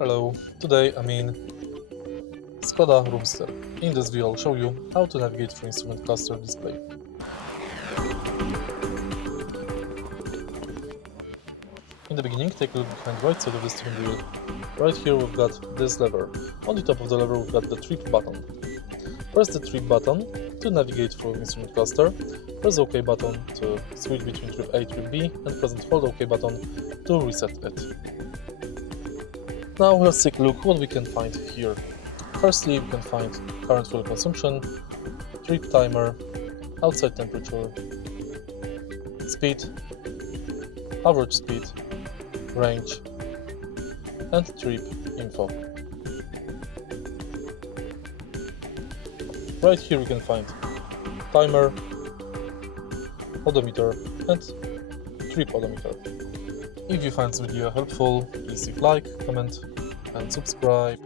Hello, today I'm in Skoda Roomster. In this video I'll show you how to navigate through instrument cluster display. In the beginning, take a look behind the right side of the steering wheel. Right here we've got this lever. On the top of the lever we've got the trip button. Press the trip button to navigate through instrument cluster. Press the OK button to switch between trip A and trip B, and press the hold OK button to reset it. Now let's take a look what we can find here. Firstly, we can find current fuel consumption, trip timer, outside temperature, speed, average speed, range, and trip info. Right here we can find timer, odometer, and trip odometer. If you find this video helpful, please leave like, comment, and subscribe.